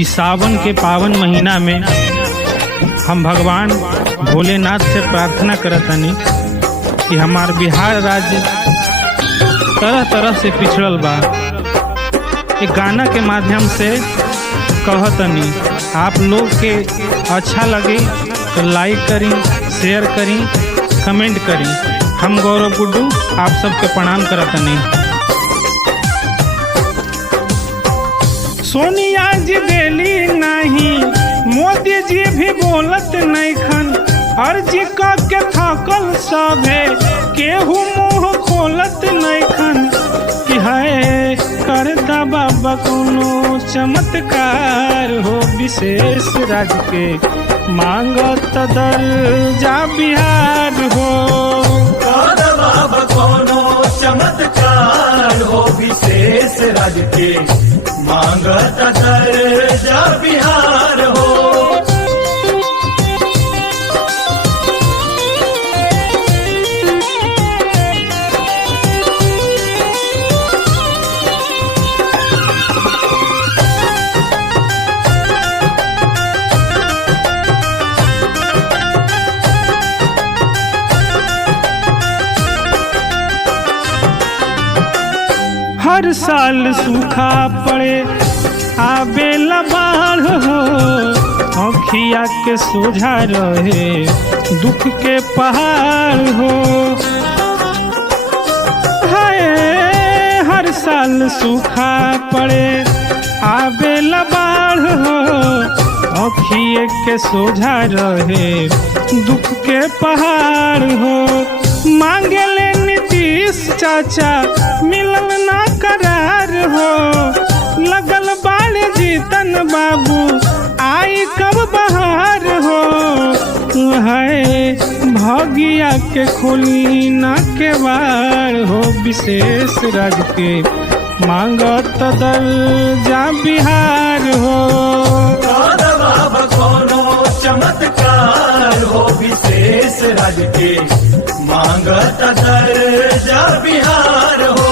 कि सावन के पावन महीना में हम भगवान भोलेनाथ से प्रार्थना करतनी कि हमार बिहार राज्य तरह तरह से पिछड़ल बा। एक गाना के माध्यम से कहतनी आप लोग के अच्छा लगे तो लाइक करी, शेयर करी, कमेंट करी। हम गौरव गुड्डू आप सबके प्रणाम करतनी। सोनिया जी देली नहीं, मोदी जी भी बोलत नहीं खन, अर्जी के थकल सभे केहू मुँह खोलत नहीं खन कि है करता बाबा कोनो चमत्कार हो विशेष राज के मांगत दर्जा बिहार हो। करता बाबा कोनो चमत्कार हो विशेष राज के मांगत दर्जा बिहार हो। हर साल सूखा पड़े आबेला बाढ़ हो, अखिया के सोझा रहे दुख के पहाड़ हो। हाय हर साल सूखा पड़े आबेला बाढ़ हो, अखिए के सोझा रहे दुख के पहाड़ हो। मांगेले नीतीश चाचा मिलल ना करार हो, लगल बाड़े जीतन बाबू आई कब बहार हो। है भगिया के खोली ना के बार हो विशेष राज के मांगत दर्जा बिहार हो। बाबा कोनो चमत्कार हो विशेष राज के मांगत दर्जा बिहार हो।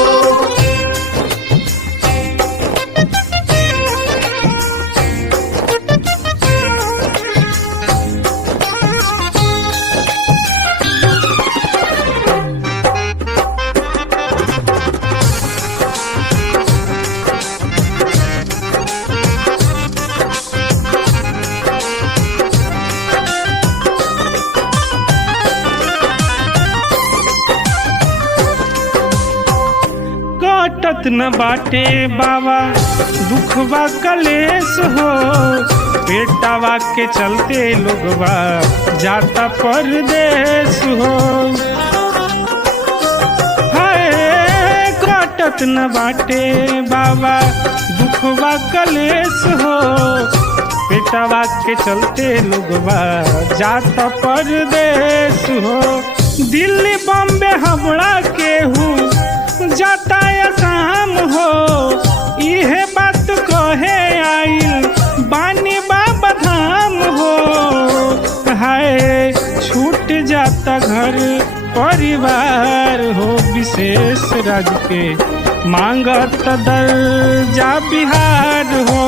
कटत न बाटे बाबा दुखवा कलेश हो, बेटावा के चलते लोगवा जाता परदेश हो। हाय कटत न बाटे बाबा दुखवा कलेश हो, बेटावा के चलते लोगवा जाता परदेश हो। दिल्ली बॉम्बे हावड़ा केहू जाता शाम हो, इहे बात कहे आइल बानी बाबा धाम हो। हाय छूट जाता घर परिवार हो विशेष राज के मांगत दर्जा बिहार हो।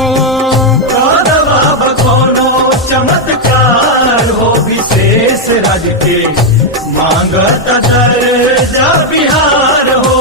बाबा कोनो चमत्कार हो विशेष राज के मांगत दर्जा बिहार हो।